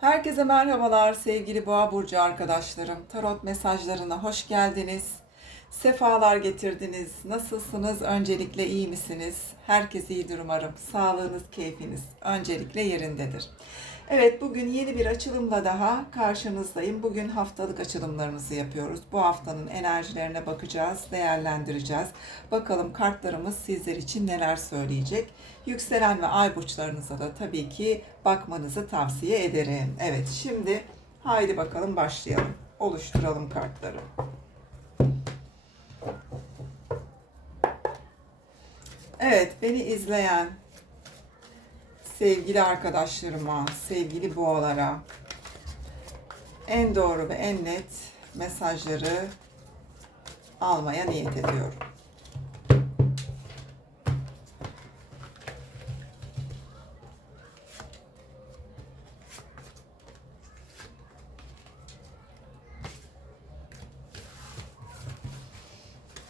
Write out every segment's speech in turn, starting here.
Herkese merhabalar sevgili Boğa burcu arkadaşlarım. Tarot mesajlarına hoş geldiniz. Sefalar getirdiniz. Nasılsınız? Öncelikle iyi misiniz? Herkes iyidir umarım. Sağlığınız, keyfiniz öncelikle yerindedir. Evet bugün yeni bir açılımla daha karşınızdayım. Bugün haftalık açılımlarımızı yapıyoruz. Bu haftanın enerjilerine bakacağız, değerlendireceğiz. Bakalım kartlarımız sizler için neler söyleyecek. Yükselen ve ay burçlarınıza da tabii ki bakmanızı tavsiye ederim. Evet şimdi haydi bakalım başlayalım. Oluşturalım kartları. Evet beni izleyen sevgili arkadaşlarıma, sevgili boğalara en doğru ve en net mesajları almaya niyet ediyorum.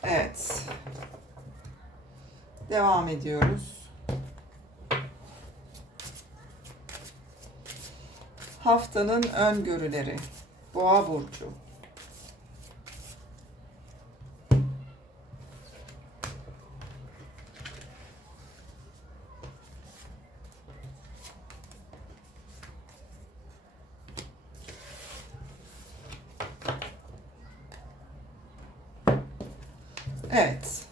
Evet. Devam ediyoruz. Haftanın öngörüleri. Boğa burcu. Evet.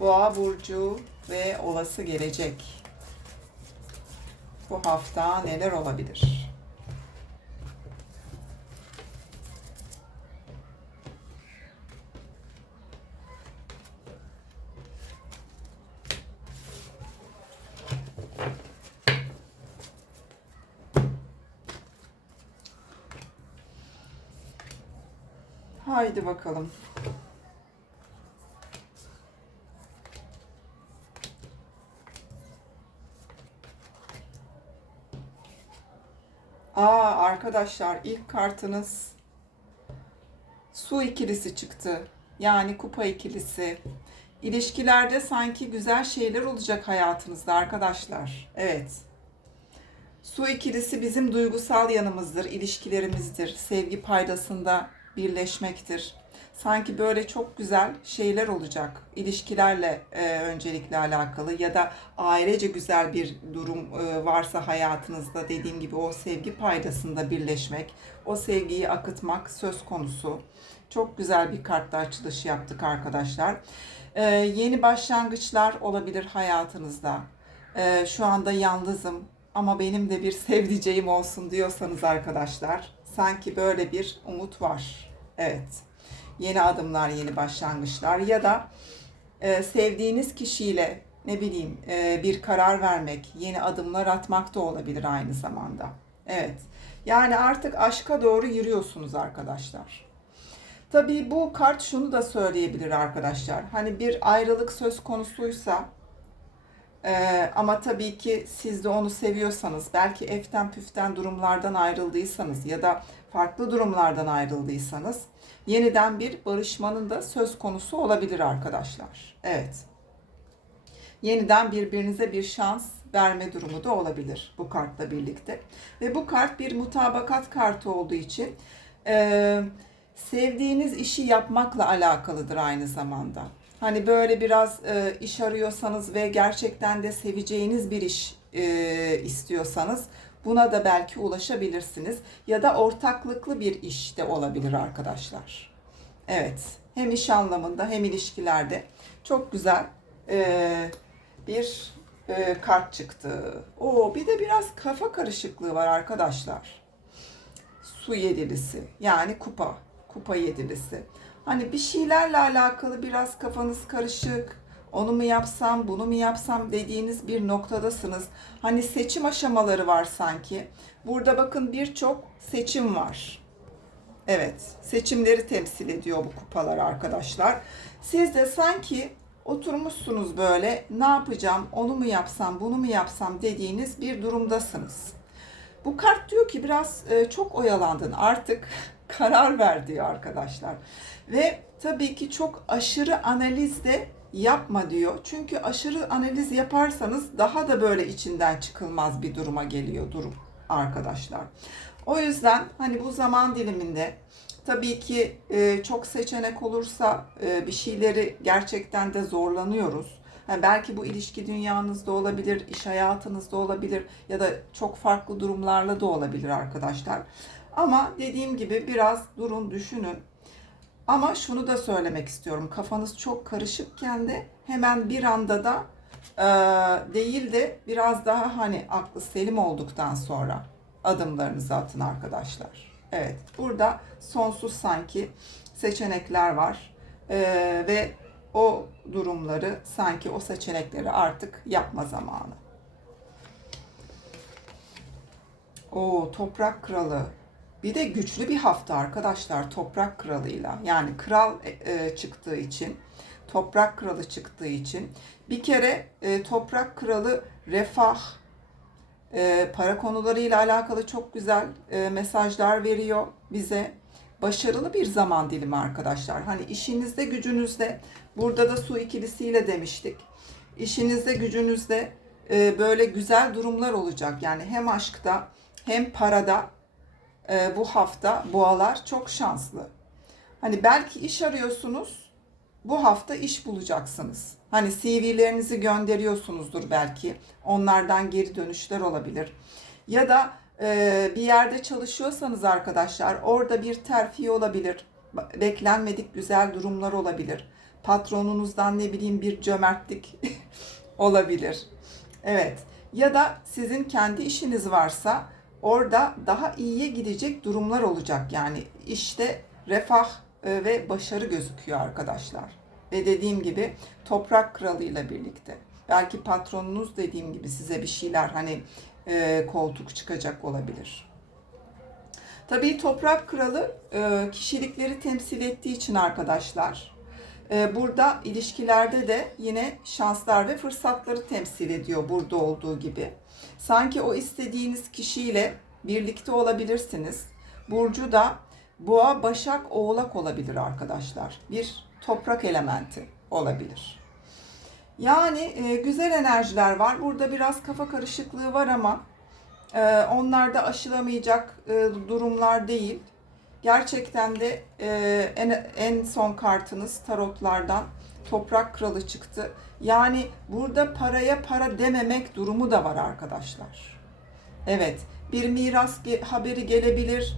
Boğa burcu ve olası gelecek. Bu hafta neler olabilir? Haydi bakalım. Aa arkadaşlar ilk kartınız su ikilisi çıktı. Yani kupa ikilisi. İlişkilerde sanki güzel şeyler olacak hayatınızda arkadaşlar. Evet. Su ikilisi bizim duygusal yanımızdır, ilişkilerimizdir. Sevgi paydasında birleşmektir. Sanki böyle çok güzel şeyler olacak ilişkilerle e, öncelikle alakalı ya da ailece güzel bir durum e, varsa hayatınızda dediğim gibi o sevgi paydasında birleşmek, o sevgiyi akıtmak söz konusu. Çok güzel bir kartla açılış yaptık arkadaşlar. E, yeni başlangıçlar olabilir hayatınızda. E, şu anda yalnızım ama benim de bir sevdiceğim olsun diyorsanız arkadaşlar sanki böyle bir umut var. Evet. Yeni adımlar, yeni başlangıçlar ya da e, sevdiğiniz kişiyle ne bileyim e, bir karar vermek, yeni adımlar atmak da olabilir aynı zamanda. Evet. Yani artık aşka doğru yürüyorsunuz arkadaşlar. Tabii bu kart şunu da söyleyebilir arkadaşlar. Hani bir ayrılık söz konusuysa ee, ama tabii ki siz de onu seviyorsanız, belki eften püften durumlardan ayrıldıysanız ya da farklı durumlardan ayrıldıysanız yeniden bir barışmanın da söz konusu olabilir arkadaşlar. Evet. Yeniden birbirinize bir şans verme durumu da olabilir bu kartla birlikte. Ve bu kart bir mutabakat kartı olduğu için e, sevdiğiniz işi yapmakla alakalıdır aynı zamanda. Hani böyle biraz e, iş arıyorsanız ve gerçekten de seveceğiniz bir iş e, istiyorsanız buna da belki ulaşabilirsiniz. Ya da ortaklıklı bir iş de olabilir arkadaşlar. Evet, hem iş anlamında hem ilişkilerde çok güzel e, bir e, kart çıktı. O bir de biraz kafa karışıklığı var arkadaşlar. Su yedilisi yani kupa, kupa yedilisi. Hani bir şeylerle alakalı biraz kafanız karışık. Onu mu yapsam, bunu mu yapsam dediğiniz bir noktadasınız. Hani seçim aşamaları var sanki. Burada bakın birçok seçim var. Evet, seçimleri temsil ediyor bu kupalar arkadaşlar. Siz de sanki oturmuşsunuz böyle ne yapacağım, onu mu yapsam, bunu mu yapsam dediğiniz bir durumdasınız. Bu kart diyor ki biraz e, çok oyalandın artık karar ver diyor arkadaşlar. Ve tabii ki çok aşırı analiz de yapma diyor. Çünkü aşırı analiz yaparsanız daha da böyle içinden çıkılmaz bir duruma geliyor durum arkadaşlar. O yüzden hani bu zaman diliminde tabii ki e, çok seçenek olursa e, bir şeyleri gerçekten de zorlanıyoruz. Yani belki bu ilişki dünyanızda olabilir, iş hayatınızda olabilir ya da çok farklı durumlarla da olabilir arkadaşlar. Ama dediğim gibi biraz durun, düşünün. Ama şunu da söylemek istiyorum. Kafanız çok karışıkken de hemen bir anda da e, değil de biraz daha hani aklı selim olduktan sonra adımlarınızı atın arkadaşlar. Evet, burada sonsuz sanki seçenekler var E, ve o durumları sanki o seçenekleri artık yapma zamanı. O toprak kralı. Bir de güçlü bir hafta arkadaşlar toprak kralıyla. Yani kral e, çıktığı için, toprak kralı çıktığı için bir kere e, toprak kralı refah, e, para konularıyla alakalı çok güzel e, mesajlar veriyor bize. Başarılı bir zaman dilimi arkadaşlar. Hani işinizde, gücünüzde, burada da su ikilisiyle demiştik. İşinizde, gücünüzde e, böyle güzel durumlar olacak. Yani hem aşkta hem parada e, bu hafta boğalar çok şanslı. Hani belki iş arıyorsunuz, bu hafta iş bulacaksınız. Hani CV'lerinizi gönderiyorsunuzdur belki. Onlardan geri dönüşler olabilir. Ya da e, bir yerde çalışıyorsanız arkadaşlar orada bir terfi olabilir. Beklenmedik güzel durumlar olabilir. Patronunuzdan ne bileyim bir cömertlik olabilir. Evet. Ya da sizin kendi işiniz varsa orada daha iyiye gidecek durumlar olacak. Yani işte refah e, ve başarı gözüküyor arkadaşlar. Ve dediğim gibi toprak kralıyla birlikte. Belki patronunuz dediğim gibi size bir şeyler hani e, koltuk çıkacak olabilir. Tabii toprak kralı e, kişilikleri temsil ettiği için arkadaşlar. E, burada ilişkilerde de yine şanslar ve fırsatları temsil ediyor burada olduğu gibi. Sanki o istediğiniz kişiyle birlikte olabilirsiniz. Burcu da boğa, başak, oğlak olabilir arkadaşlar. Bir toprak elementi olabilir. Yani e, güzel enerjiler var. Burada biraz kafa karışıklığı var ama e, onlar da aşılamayacak e, durumlar değil. Gerçekten de e, en, en son kartınız tarotlardan toprak kralı çıktı. Yani burada paraya para dememek durumu da var arkadaşlar. Evet, bir miras haberi gelebilir.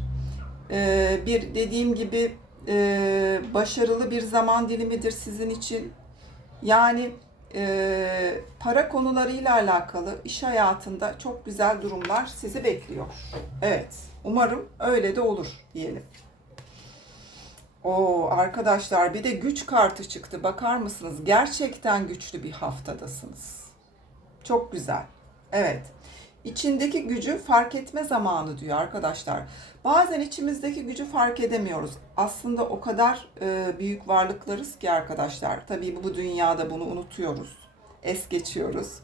Ee, bir dediğim gibi e, başarılı bir zaman dilimidir sizin için. Yani e, para konularıyla alakalı iş hayatında çok güzel durumlar sizi bekliyor. Evet, umarım öyle de olur diyelim. O arkadaşlar bir de güç kartı çıktı. Bakar mısınız? Gerçekten güçlü bir haftadasınız. Çok güzel. Evet. İçindeki gücü fark etme zamanı diyor arkadaşlar. Bazen içimizdeki gücü fark edemiyoruz. Aslında o kadar e, büyük varlıklarız ki arkadaşlar. Tabii bu dünyada bunu unutuyoruz. Es geçiyoruz.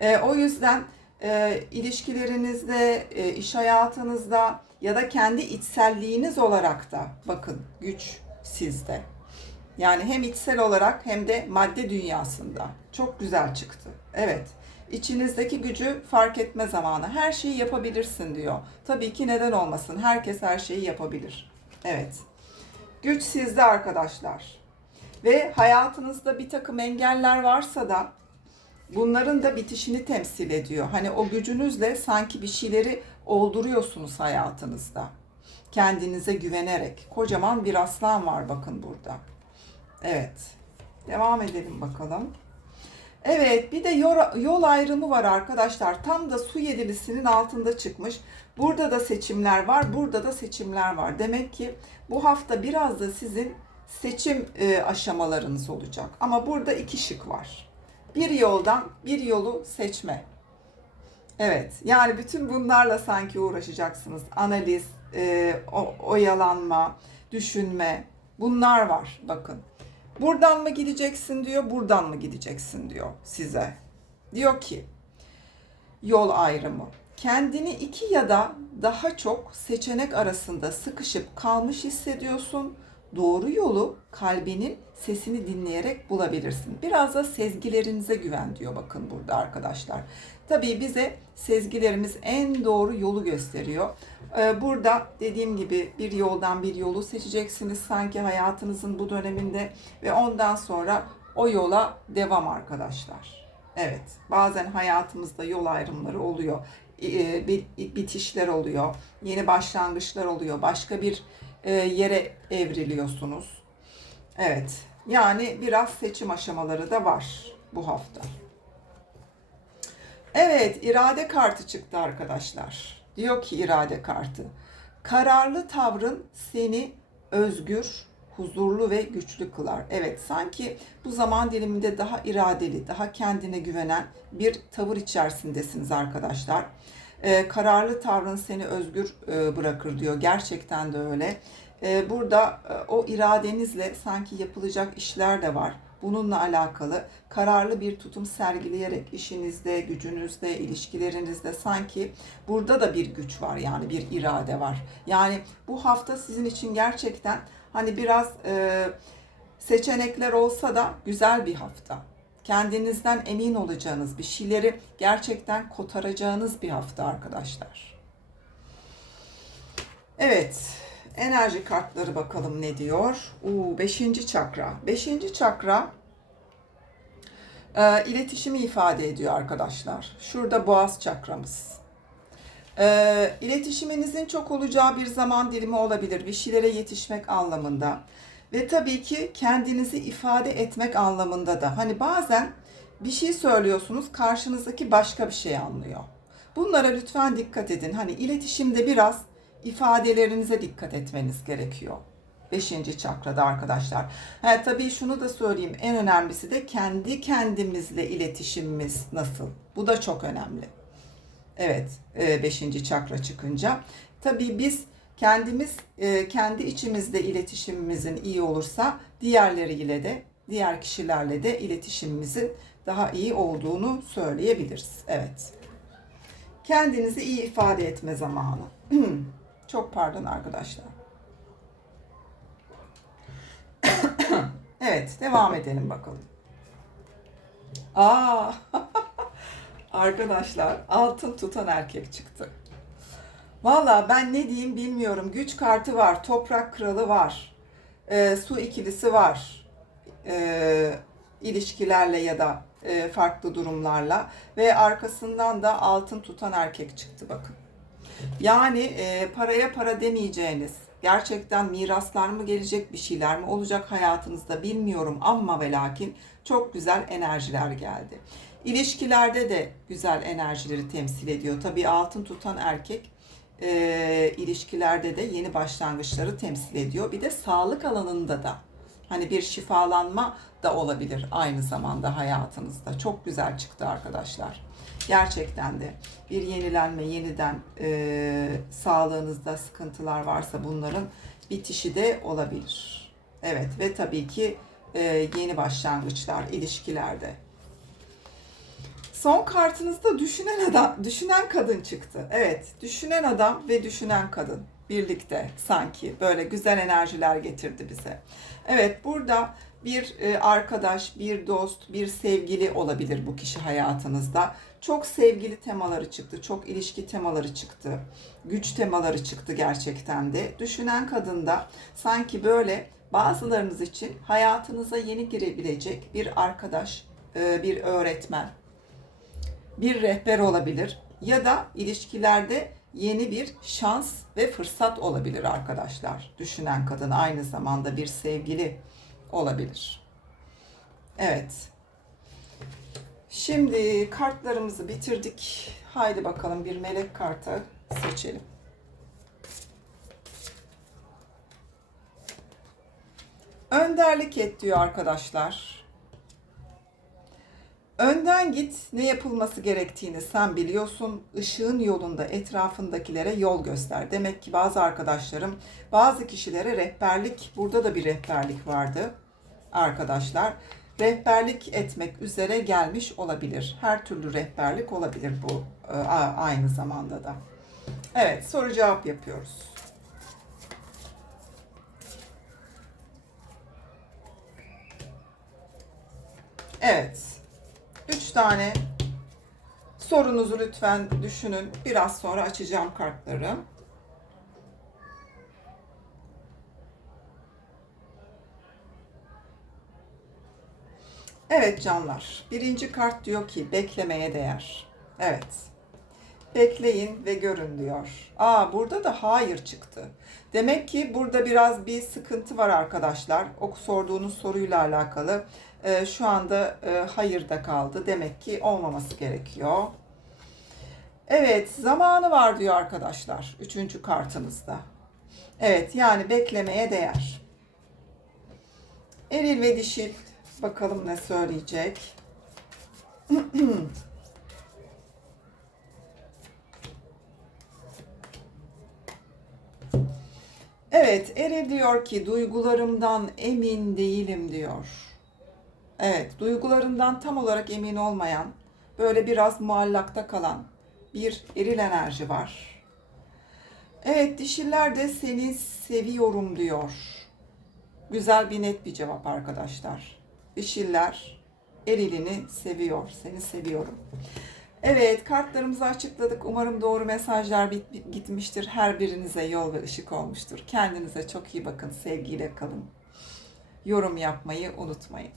E, o yüzden e, ilişkilerinizde, e, iş hayatınızda ya da kendi içselliğiniz olarak da bakın güç sizde. Yani hem içsel olarak hem de madde dünyasında. Çok güzel çıktı. Evet. İçinizdeki gücü fark etme zamanı. Her şeyi yapabilirsin diyor. Tabii ki neden olmasın? Herkes her şeyi yapabilir. Evet. Güç sizde arkadaşlar. Ve hayatınızda bir takım engeller varsa da bunların da bitişini temsil ediyor. Hani o gücünüzle sanki bir şeyleri olduruyorsunuz hayatınızda. Kendinize güvenerek. Kocaman bir aslan var bakın burada. Evet. Devam edelim bakalım. Evet bir de yol, ayrımı var arkadaşlar. Tam da su yedilisinin altında çıkmış. Burada da seçimler var. Burada da seçimler var. Demek ki bu hafta biraz da sizin seçim e, aşamalarınız olacak. Ama burada iki şık var. Bir yoldan bir yolu seçme. Evet yani bütün bunlarla sanki uğraşacaksınız. Analiz, e, o, oyalanma, düşünme bunlar var bakın. Buradan mı gideceksin diyor, buradan mı gideceksin diyor size. Diyor ki yol ayrımı. Kendini iki ya da daha çok seçenek arasında sıkışıp kalmış hissediyorsun. Doğru yolu kalbinin sesini dinleyerek bulabilirsin. Biraz da sezgilerinize güven diyor bakın burada arkadaşlar. Tabii bize sezgilerimiz en doğru yolu gösteriyor. Ee, Burada dediğim gibi bir yoldan bir yolu seçeceksiniz sanki hayatınızın bu döneminde ve ondan sonra o yola devam arkadaşlar. Evet, bazen hayatımızda yol ayrımları oluyor, Ee, bi- bitişler oluyor, yeni başlangıçlar oluyor, başka bir e, yere evriliyorsunuz. Evet, yani biraz seçim aşamaları da var bu hafta. Evet, irade kartı çıktı arkadaşlar. Diyor ki irade kartı. Kararlı tavrın seni özgür, huzurlu ve güçlü kılar. Evet, sanki bu zaman diliminde daha iradeli, daha kendine güvenen bir tavır içerisindesiniz arkadaşlar. Ee, kararlı tavrın seni özgür e, bırakır diyor. Gerçekten de öyle. Ee, burada e, o iradenizle sanki yapılacak işler de var. Bununla alakalı kararlı bir tutum sergileyerek işinizde, gücünüzde, ilişkilerinizde sanki burada da bir güç var yani bir irade var. Yani bu hafta sizin için gerçekten hani biraz e, seçenekler olsa da güzel bir hafta. Kendinizden emin olacağınız bir şeyleri gerçekten kotaracağınız bir hafta arkadaşlar. Evet, enerji kartları bakalım ne diyor. Uu, beşinci çakra. Beşinci çakra e, iletişimi ifade ediyor arkadaşlar. Şurada boğaz çakramız. E, iletişiminizin çok olacağı bir zaman dilimi olabilir. Bir şeylere yetişmek anlamında. Ve tabii ki kendinizi ifade etmek anlamında da. Hani bazen bir şey söylüyorsunuz, karşınızdaki başka bir şey anlıyor. Bunlara lütfen dikkat edin. Hani iletişimde biraz ifadelerinize dikkat etmeniz gerekiyor. Beşinci çakrada arkadaşlar. Ha, tabii şunu da söyleyeyim. En önemlisi de kendi kendimizle iletişimimiz nasıl? Bu da çok önemli. Evet, e, beşinci çakra çıkınca. Tabii biz kendimiz e, kendi içimizde iletişimimizin iyi olursa diğerleriyle de diğer kişilerle de iletişimimizin daha iyi olduğunu söyleyebiliriz. Evet. Kendinizi iyi ifade etme zamanı. Çok pardon arkadaşlar. evet, devam edelim bakalım. Aa! Arkadaşlar, altın tutan erkek çıktı. Valla ben ne diyeyim bilmiyorum. Güç kartı var, toprak kralı var, e, su ikilisi var. E, ilişkilerle ya da e, farklı durumlarla ve arkasından da altın tutan erkek çıktı bakın. Yani e, paraya para demeyeceğiniz, gerçekten miraslar mı gelecek, bir şeyler mi olacak hayatınızda bilmiyorum ama ve lakin çok güzel enerjiler geldi. İlişkilerde de güzel enerjileri temsil ediyor. Tabii altın tutan erkek e, ilişkilerde de yeni başlangıçları temsil ediyor. Bir de sağlık alanında da hani bir şifalanma da olabilir aynı zamanda hayatınızda. Çok güzel çıktı arkadaşlar. Gerçekten de bir yenilenme, yeniden e, sağlığınızda sıkıntılar varsa bunların bitişi de olabilir. Evet ve tabii ki e, yeni başlangıçlar ilişkilerde. Son kartınızda düşünen adam, düşünen kadın çıktı. Evet, düşünen adam ve düşünen kadın birlikte sanki böyle güzel enerjiler getirdi bize. Evet, burada bir e, arkadaş, bir dost, bir sevgili olabilir bu kişi hayatınızda. Çok sevgili temaları çıktı, çok ilişki temaları çıktı, güç temaları çıktı gerçekten de. Düşünen kadında sanki böyle bazılarınız için hayatınıza yeni girebilecek bir arkadaş, e, bir öğretmen, bir rehber olabilir ya da ilişkilerde yeni bir şans ve fırsat olabilir arkadaşlar. Düşünen kadın aynı zamanda bir sevgili olabilir. Evet. Şimdi kartlarımızı bitirdik. Haydi bakalım bir melek kartı seçelim. Önderlik et diyor arkadaşlar. Önden git, ne yapılması gerektiğini sen biliyorsun. Işığın yolunda etrafındakilere yol göster. Demek ki bazı arkadaşlarım, bazı kişilere rehberlik, burada da bir rehberlik vardı arkadaşlar. Rehberlik etmek üzere gelmiş olabilir. Her türlü rehberlik olabilir bu e, aynı zamanda da. Evet, soru cevap yapıyoruz. Evet. Üç tane sorunuzu lütfen düşünün. Biraz sonra açacağım kartları. Evet canlar. Birinci kart diyor ki beklemeye değer. Evet. Bekleyin ve görün diyor. Aa burada da hayır çıktı. Demek ki burada biraz bir sıkıntı var arkadaşlar. O sorduğunuz soruyla alakalı. Ee, şu anda e, hayırda kaldı. Demek ki olmaması gerekiyor. Evet zamanı var diyor arkadaşlar. Üçüncü kartınızda. Evet yani beklemeye değer. Eril ve dişil bakalım ne söyleyecek. Evet, Eril diyor ki duygularımdan emin değilim diyor. Evet, duygularından tam olarak emin olmayan, böyle biraz muallakta kalan bir eril enerji var. Evet, dişiller de seni seviyorum diyor. Güzel bir net bir cevap arkadaşlar. Dişiller erilini seviyor, seni seviyorum. Evet, kartlarımızı açıkladık. Umarım doğru mesajlar bit- gitmiştir. Her birinize yol ve ışık olmuştur. Kendinize çok iyi bakın, sevgiyle kalın. Yorum yapmayı unutmayın.